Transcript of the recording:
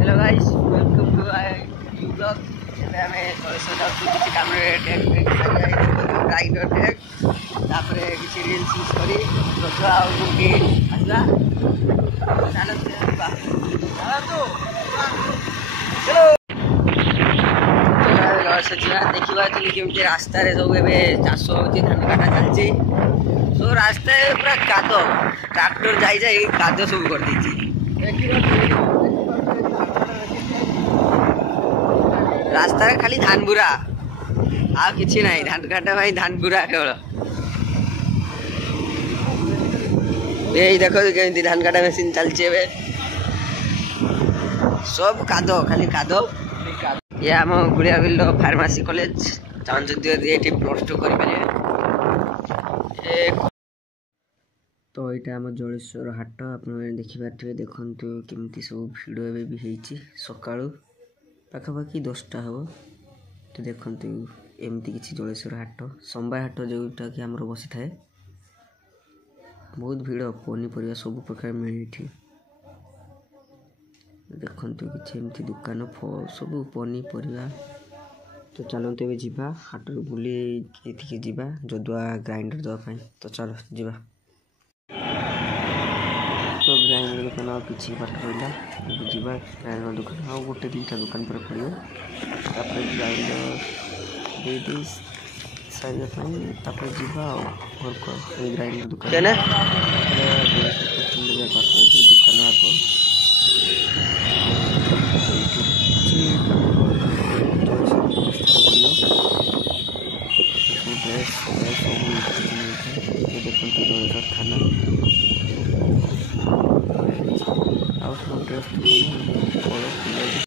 Hello guys welcome to new blog. ଏବେ ଆମେ ଜଳେଶ୍ୱର ଯାଉଛୁ କିଛି କାମରେ ରାଇଡର ଟେକ୍ ତାପରେ କିଛି ରିଲ୍ସ ୟୁଜ୍ କରି ରଜ ଆଉ କୋଉଠି ଆସିବା ଚାଲନ୍ତୁ ଯିବା ଦେଖିବା କେମିତି ରାସ୍ତାରେ ସବୁ ଏବେ ଚାଷ ହେଉଛି ଧାନ କାଟା ଚାଲିଛି। ସବୁ ରାସ୍ତାରେ ପୁରା କାଦ ଟ୍ରାକ୍ଟର ଯାଇ ଯାଇ କାଦ ସବୁ କରିଦେଇଛି। रास्ता खाली धान बुरा आ किसी ना धान काटा भाई धान बुरा केवल देखो केमी धान काटा मेसीन चलचे सब काद खाली काद। ये आम गुड़ियाबिल फार्मासी कॉलेज चाहते प्लस टू करें। तो यहाँ आम जलेश्वर हाट आप देखिपे देखु केमती सब भिड़ एवं भी सका पाखापाखि 10टा हम। तो देखु एमती किसी जलेश्वर हाट संबार हाट जोटा कि आमर बसी थाए बहुत भिड़ पनीपरिया सब प्रकार मिले। देखु किसी एमती दुकान सब पनीपरिया। तो चलते ए जावा हाट बुले जावा जदुआ ग्राइंडर देवाई। तो चलो जावा। तो ग्राइंडर दुकान आ कि बाट रहा जावा ग्राइंडर दुकान आ गोटे 2टा दुकान पर पड़ो ग्राइंडर दे सारे जावा घर को ग्राइंडर दुकान दुकान थाना ड्रेस